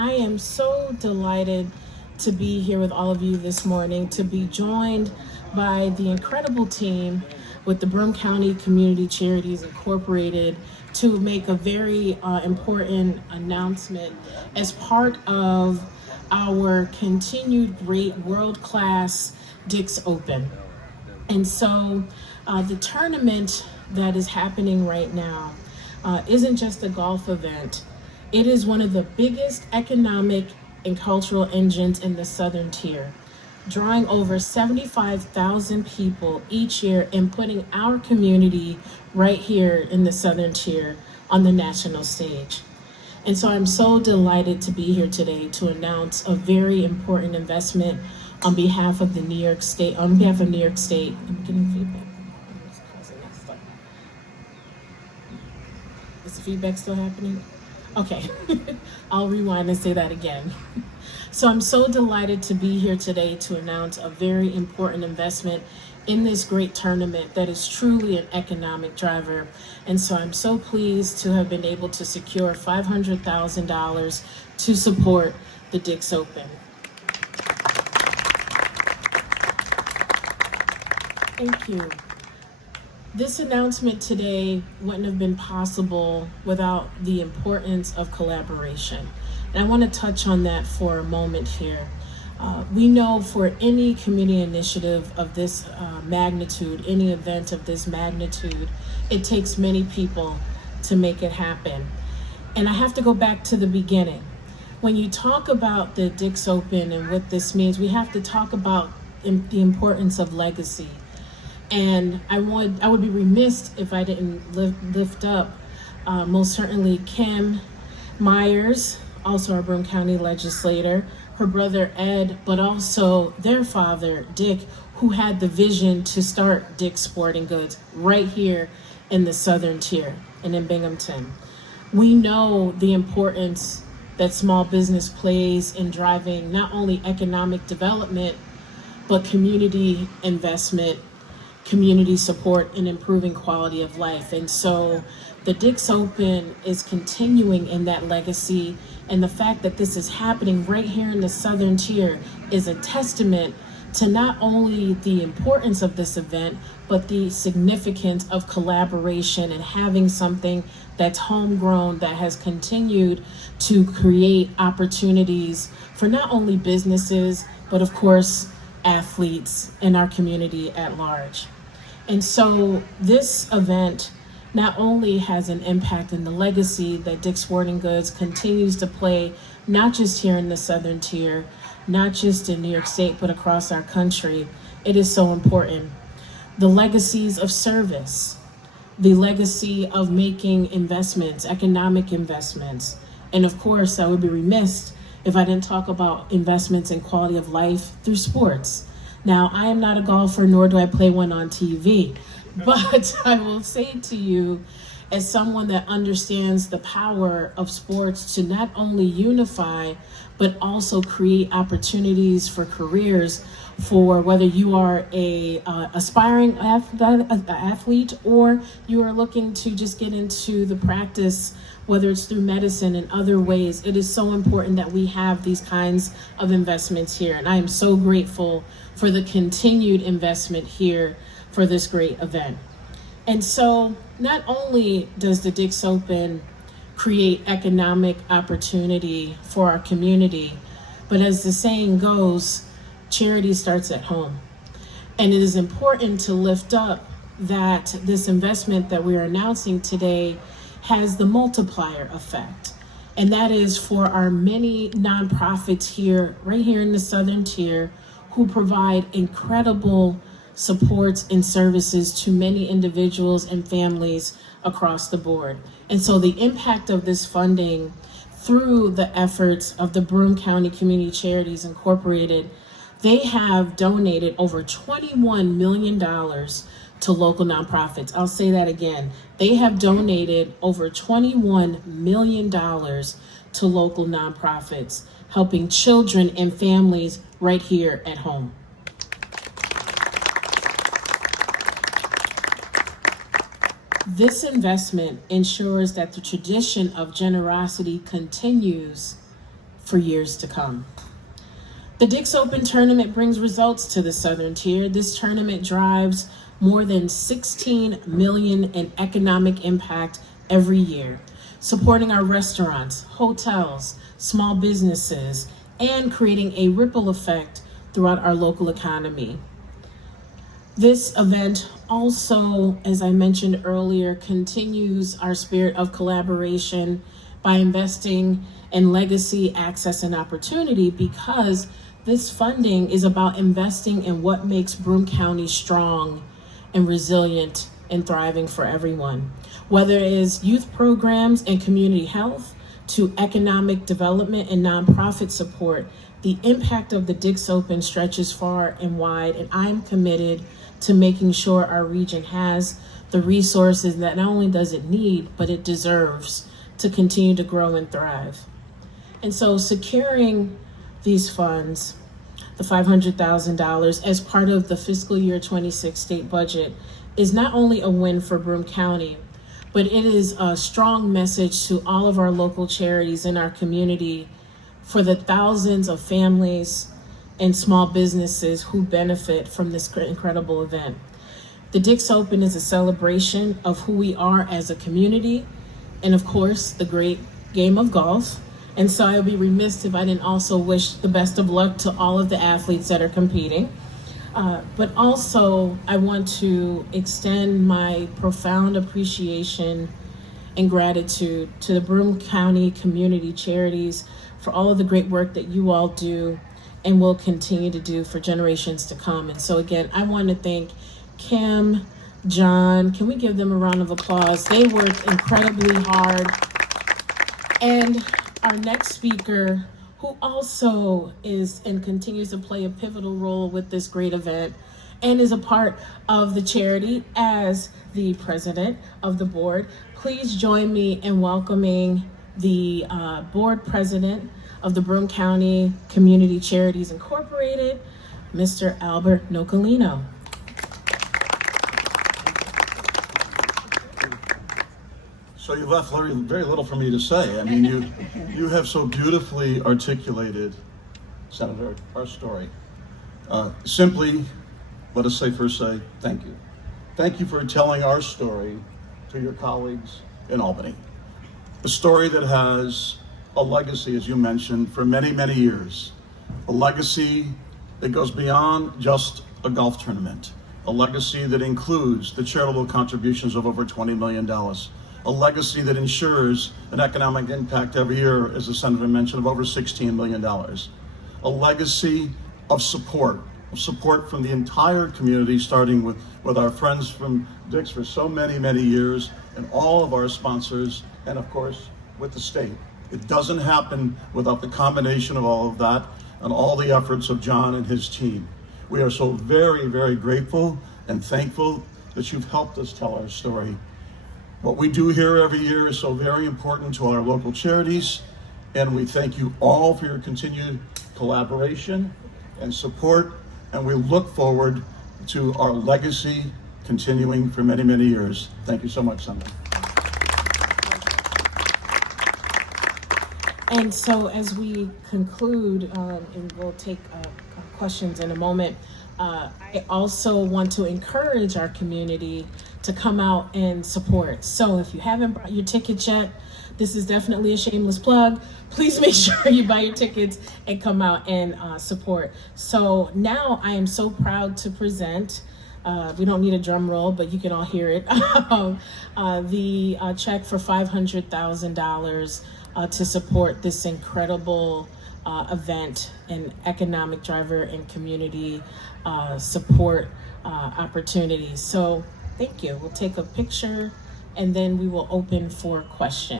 I am so delighted to be here with all of you this morning, to be joined by the incredible team with the Broome County Community Charities Incorporated to make a very important announcement as part of our continued great world-class Dix Open. And so the tournament that is happening right now isn't just a golf event. It is one of the biggest economic and cultural engines in the Southern Tier, drawing over 75,000 people each year and putting our community right here in the Southern Tier on the national stage. And so I'm so delighted to be here today to announce a very important investment on behalf of New York State. I'm getting feedback. Is the feedback still happening? Okay, I'll rewind and say that again. So I'm so delighted to be here today to announce a very important investment in this great tournament that is truly an economic driver. And so I'm so pleased to have been able to secure $500,000 to support the Dix Open. Thank you. This announcement today wouldn't have been possible without the importance of collaboration. And I want to touch on that for a moment here. We know for any community initiative of this magnitude, any event of this magnitude, it takes many people to make it happen. And I have to go back to the beginning. When you talk about the Dix Open and what this means, we have to talk about the importance of legacy. And I would be remiss if I didn't lift up most certainly Kim Myers, also our Broome County legislator, her brother Ed, but also their father Dick, who had the vision to start Dick's Sporting Goods right here in the Southern Tier and in Binghamton. We know the importance that small business plays in driving not only economic development, but community investment, community support, and improving quality of life. And so the Dix Open is continuing in that legacy, and the fact that this is happening right here in the Southern Tier is a testament to not only the importance of this event, but the significance of collaboration and having something that's homegrown that has continued to create opportunities for not only businesses, but of course, athletes in our community at large. And so this event not only has an impact in the legacy that Dick's Sporting Goods continues to play, not just here in the Southern Tier, not just in New York State, but across our country. It is so important. The legacies of service, the legacy of making investments, economic investments. And of course, I would be remiss if I didn't talk about investments in quality of life through sports. Now, I am not a golfer, nor do I play one on TV, but I will say to you, as someone that understands the power of sports to not only unify, but also create opportunities for careers for whether you are a aspiring athlete or you are looking to just get into the practice, whether it's through medicine and other ways. It is so important that we have these kinds of investments here. And I am so grateful for the continued investment here for this great event. And so not only does the Dix Open create economic opportunity for our community, but as the saying goes, charity starts at home. And it is important to lift up that this investment that we're announcing today has the multiplier effect. And that is for our many nonprofits here, right here in the Southern Tier, who provide incredible supports and services to many individuals and families across the board. And so the impact of this funding through the efforts of the Broome County Community Charities Incorporated, they have donated over $21 million to local nonprofits. I'll say that again. They have donated over $21 million to local nonprofits, helping children and families right here at home. This investment ensures that the tradition of generosity continues for years to come. The Dix Open tournament brings results to the Southern Tier. This tournament drives more than $16 million in economic impact every year, supporting our restaurants, hotels, small businesses, and creating a ripple effect throughout our local economy. This event also, as I mentioned earlier, continues our spirit of collaboration by investing in legacy, access, and opportunity, because this funding is about investing in what makes Broome County strong and resilient and thriving for everyone. Whether it is youth programs and community health to economic development and nonprofit support, the impact of the Dix Open stretches far and wide, and I'm committed to making sure our region has the resources that not only does it need, but it deserves to continue to grow and thrive. And so securing these funds, the $500,000 as part of the fiscal year 26 state budget, is not only a win for Broome County, but it is a strong message to all of our local charities in our community for the thousands of families and small businesses who benefit from this incredible event. The Dix Open is a celebration of who we are as a community, and of course, the great game of golf. And so I would be remiss if I didn't also wish the best of luck to all of the athletes that are competing. But also, I want to extend my profound appreciation and gratitude to the Broome County Community Charities for all of the great work that you all do and will continue to do for generations to come. And so again, I want to thank Kim, John. Can we give them a round of applause? They worked incredibly hard. And our next speaker, who also is and continues to play a pivotal role with this great event and is a part of the charity as the president of the board. Please join me in welcoming the board president of the Broome County Community Charities Incorporated, Mr. Albert Nocolino. So you left very little for me to say. I mean, you have so beautifully articulated, Senator, our story. Simply, let us first say thank you. Thank you for telling our story to your colleagues in Albany. A story that has a legacy, as you mentioned, for many, many years. A legacy that goes beyond just a golf tournament. A legacy that includes the charitable contributions of over $20 million. A legacy that ensures an economic impact every year, as the Senator mentioned, of over $16 million. A legacy of support from the entire community, starting with our friends from Dix for so many, many years, and all of our sponsors, and of course, with the state. It doesn't happen without the combination of all of that and all the efforts of John and his team. We are so very, very grateful and thankful that you've helped us tell our story. What we do here every year is so very important to our local charities, and we thank you all for your continued collaboration and support, and we look forward to our legacy continuing for many, many years. Thank you so much, Senator. And so as we conclude, and we'll take questions in a moment, I also want to encourage our community to come out and support. So if you haven't bought your tickets yet, this is definitely a shameless plug. Please make sure you buy your tickets and come out and support. So now I am so proud to present, we don't need a drum roll, but you can all hear it, the check for $500,000 to support this incredible event and economic driver and community support opportunities. So thank you. We'll take a picture and then we will open for questions.